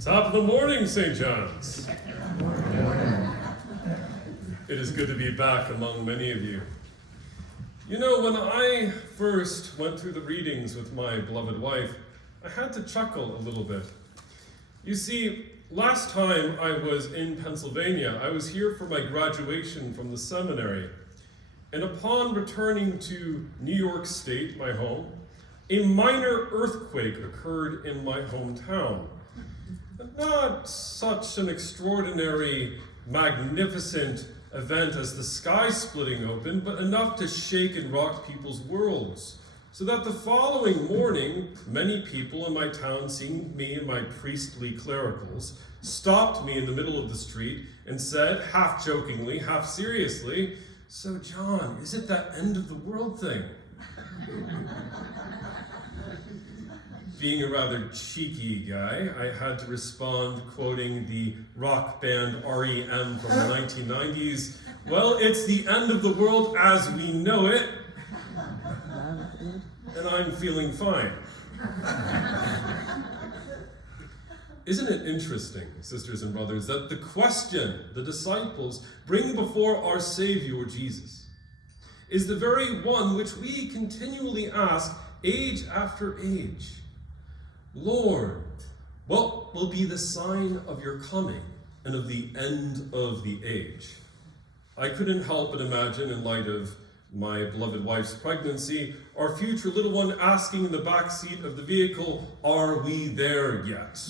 Top of the morning, St. John's. It is good to be back among many of you. You know, when I first went through the readings with my beloved wife, I had to chuckle a little bit. You see, last time I was in Pennsylvania, I was here for my graduation from the seminary. And upon returning to New York State, my home, a minor earthquake occurred in my hometown. Not such an extraordinary, magnificent event as the sky splitting open, but enough to shake and rock people's worlds. So that the following morning, many people in my town, seeing me and my priestly clericals, stopped me in the middle of the street and said, half jokingly, half seriously, "So John, is it that end of the world thing?" Being a rather cheeky guy, I had to respond quoting the rock band REM from the 1990s, "Well, it's the end of the world as we know it, and I'm feeling fine." Isn't it interesting, sisters and brothers, that the question the disciples bring before our Savior Jesus is the very one which we continually ask age after age? Lord, what will be the sign of your coming and of the end of the age? I couldn't help but imagine, in light of my beloved wife's pregnancy, our future little one asking in the back seat of the vehicle, "Are we there yet?"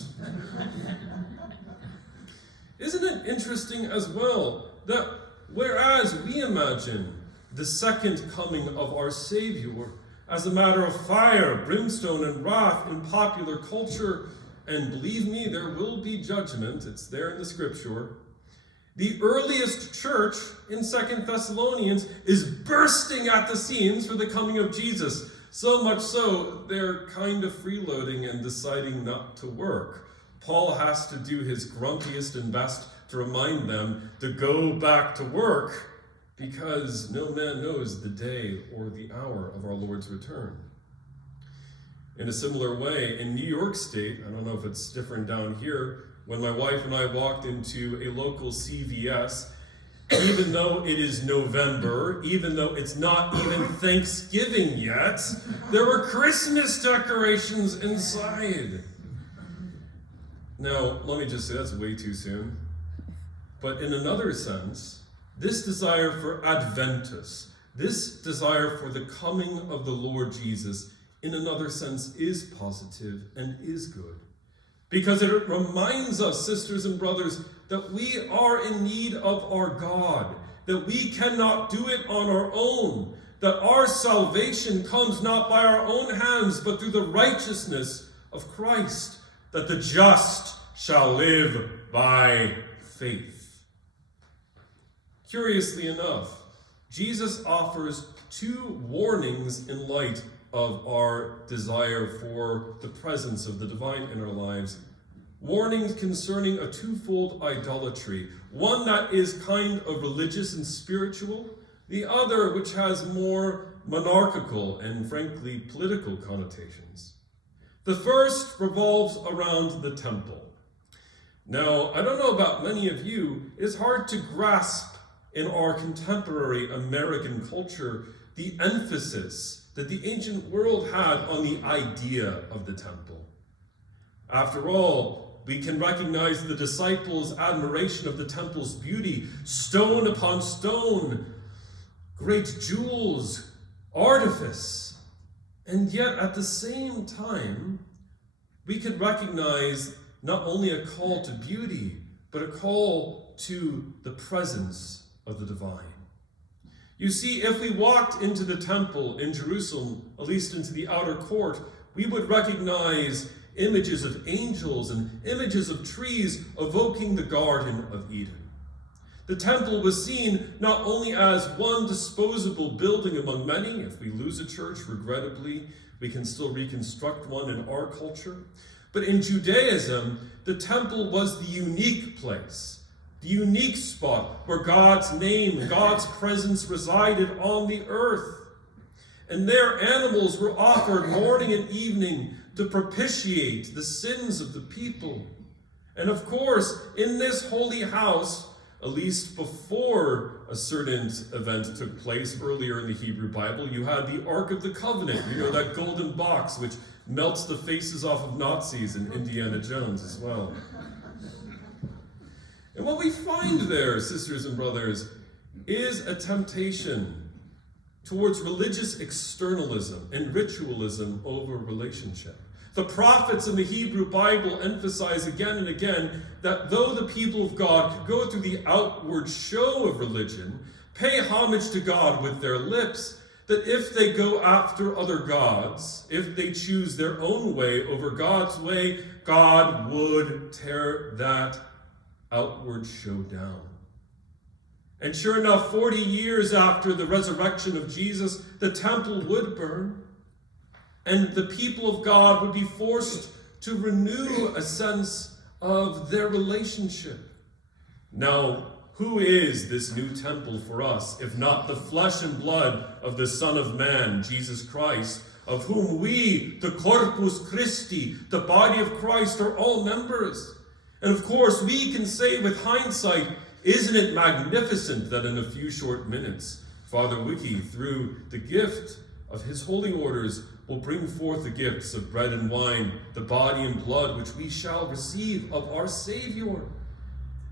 Isn't it interesting as well that whereas we imagine the second coming of our Savior as a matter of fire, brimstone, and wrath in popular culture, and believe me, there will be judgment, it's there in the scripture, the earliest church in 2 Thessalonians is bursting at the seams for the coming of Jesus. So much so, they're kind of freeloading and deciding not to work. Paul has to do his grumpiest and best to remind them to go back to work, because no man knows the day or the hour of our Lord's return. In a similar way, in New York State, I don't know if it's different down here, when my wife and I walked into a local CVS, even though it is November, even though it's not even Thanksgiving yet, there were Christmas decorations inside. Now, let me just say, that's way too soon. But in another sense, this desire for Adventus, this desire for the coming of the Lord Jesus, in another sense, is positive and is good. Because it reminds us, sisters and brothers, that we are in need of our God, that we cannot do it on our own, that our salvation comes not by our own hands, but through the righteousness of Christ, that the just shall live by faith. Curiously enough, Jesus offers two warnings in light of our desire for the presence of the divine in our lives. Warnings concerning a twofold idolatry, one that is kind of religious and spiritual, the other which has more monarchical and frankly political connotations. The first revolves around the temple. Now, I don't know about many of you, it's hard to grasp in our contemporary American culture the emphasis that the ancient world had on the idea of the temple. After all, we can recognize the disciples' admiration of the temple's beauty, stone upon stone, great jewels, artifice. And yet at the same time, we could recognize not only a call to beauty, but a call to the presence of the divine. You see, if we walked into the temple in Jerusalem, at least into the outer court, we would recognize images of angels and images of trees evoking the Garden of Eden. The temple was seen not only as one disposable building among many. If we lose a church, regrettably, we can still reconstruct one in our culture. But in Judaism, the temple was the unique place, the unique spot where God's name, God's presence resided on the earth. And there animals were offered morning and evening to propitiate the sins of the people. And of course, in this holy house, at least before a certain event took place earlier in the Hebrew Bible, you had the Ark of the Covenant, that golden box which melts the faces off of Nazis in Indiana Jones as well. And what we find there, sisters and brothers, is a temptation towards religious externalism and ritualism over relationship. The prophets in the Hebrew Bible emphasize again and again that though the people of God could go through the outward show of religion, pay homage to God with their lips, that if they go after other gods, if they choose their own way over God's way, God would tear that outward show down. And sure enough, 40 years after the resurrection of Jesus, the temple would burn, and the people of God would be forced to renew a sense of their relationship. Now, who is this new temple for us, if not the flesh and blood of the Son of Man, Jesus Christ, of whom we, the Corpus Christi, the body of Christ, are all members? And of course, we can say with hindsight, isn't it magnificent that in a few short minutes, Father Wiki, through the gift of his holy orders, will bring forth the gifts of bread and wine, the body and blood which we shall receive of our Savior.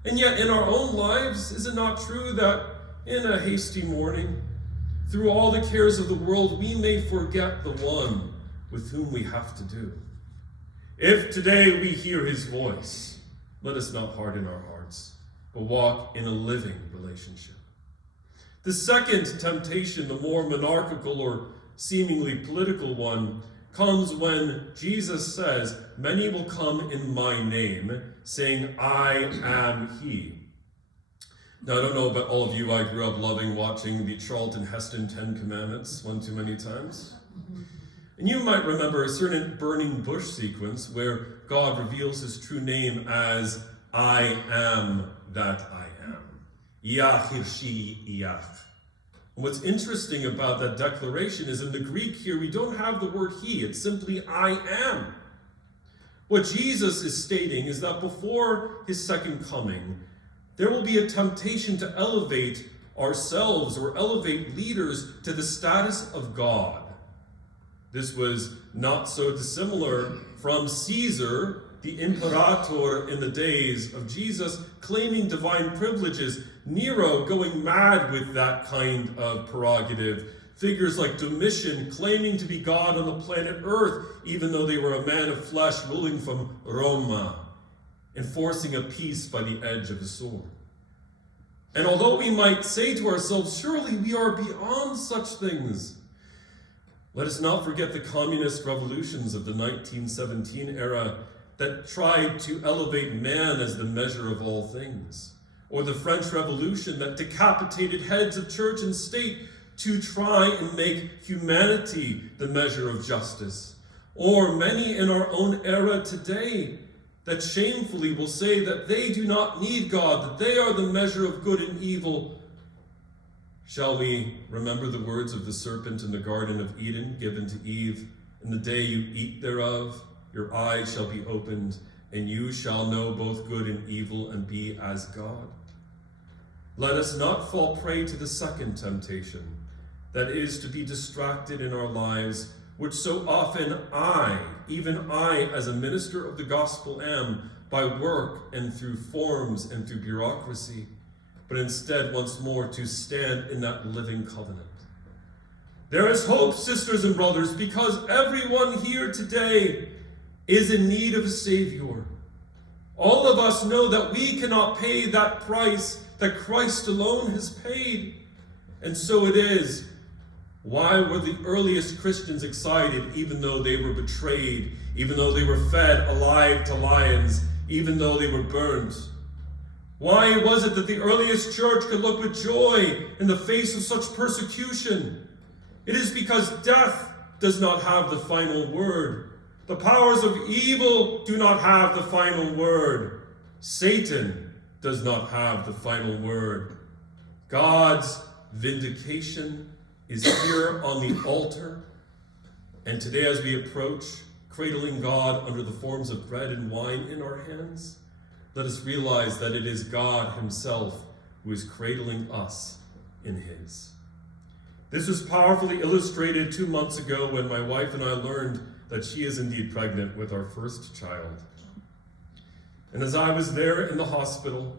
And yet in our own lives, is it not true that in a hasty morning, through all the cares of the world, we may forget the one with whom we have to do? If today we hear his voice, let us not harden our hearts, but walk in a living relationship. The second temptation, the more monarchical or seemingly political one, comes when Jesus says, "Many will come in my name, saying, I am he." Now, I don't know about all of you, I grew up loving watching the Charlton Heston 10 Commandments one too many times. And you might remember a certain burning bush sequence where God reveals his true name as, I am that I am. Yah hirshi yah. What's interesting about that declaration is in the Greek here, we don't have the word he, it's simply I am. What Jesus is stating is that before his second coming, there will be a temptation to elevate ourselves or elevate leaders to the status of God. This was not so dissimilar from Caesar, the imperator in the days of Jesus, claiming divine privileges, Nero going mad with that kind of prerogative, figures like Domitian claiming to be God on the planet Earth, even though they were a man of flesh ruling from Roma, enforcing a peace by the edge of the sword. And although we might say to ourselves, surely we are beyond such things, let us not forget the communist revolutions of the 1917 era that tried to elevate man as the measure of all things, or the French Revolution that decapitated heads of church and state to try and make humanity the measure of justice, or many in our own era today that shamefully will say that they do not need God, that they are the measure of good and evil. Shall we remember the words of the serpent in the Garden of Eden, given to Eve? In the day you eat thereof, your eyes shall be opened, and you shall know both good and evil, and be as God. Let us not fall prey to the second temptation, that is to be distracted in our lives, which so often even I, as a minister of the gospel am, by work and through forms and through bureaucracy, but instead once more to stand in that living covenant. There is hope, sisters and brothers, because everyone here today is in need of a Savior. All of us know that we cannot pay that price that Christ alone has paid. And so it is. Why were the earliest Christians excited, even though they were betrayed, even though they were fed alive to lions, even though they were burned? Why was it that the earliest church could look with joy in the face of such persecution? It is because death does not have the final word. The powers of evil do not have the final word. Satan does not have the final word. God's vindication is here on the altar. And today as we approach, cradling God under the forms of bread and wine in our hands, let us realize that it is God himself who is cradling us in his. This was powerfully illustrated 2 months ago when my wife and I learned that she is indeed pregnant with our first child. And as I was there in the hospital,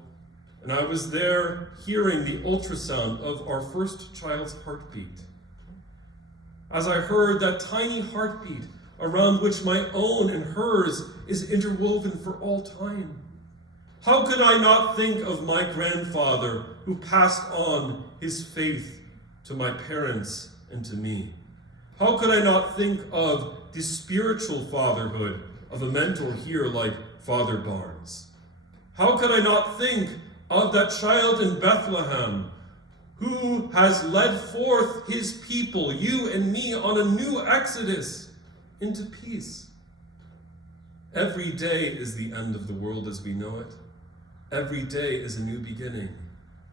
and I was there hearing the ultrasound of our first child's heartbeat, as I heard that tiny heartbeat around which my own and hers is interwoven for all time, how could I not think of my grandfather who passed on his faith to my parents and to me? How could I not think of the spiritual fatherhood of a mentor here like Father Barnes? How could I not think of that child in Bethlehem who has led forth his people, you and me, on a new exodus into peace? Every day is the end of the world as we know it. Every day is a new beginning.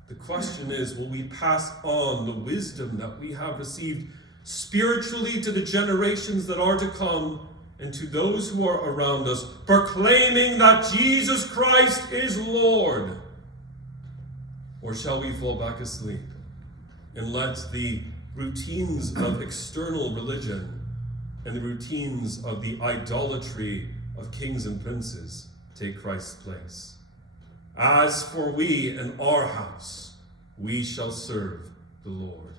The question is, will we pass on the wisdom that we have received spiritually to the generations that are to come and to those who are around us, proclaiming that Jesus Christ is Lord? Or shall we fall back asleep and let the routines of external religion and the routines of the idolatry of kings and princes take Christ's place? As for we and our house, we shall serve the Lord.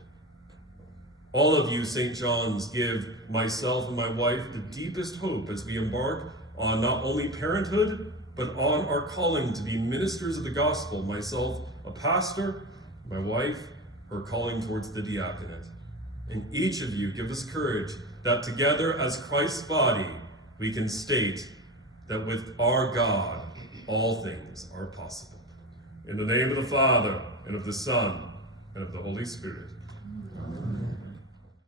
All of you, St. John's, give myself and my wife the deepest hope as we embark on not only parenthood, but on our calling to be ministers of the gospel. Myself, a pastor, my wife, her calling towards the diaconate. And each of you give us courage that together as Christ's body, we can state that with our God, all things are possible. In the name of the Father, and of the Son, and of the Holy Spirit. Amen.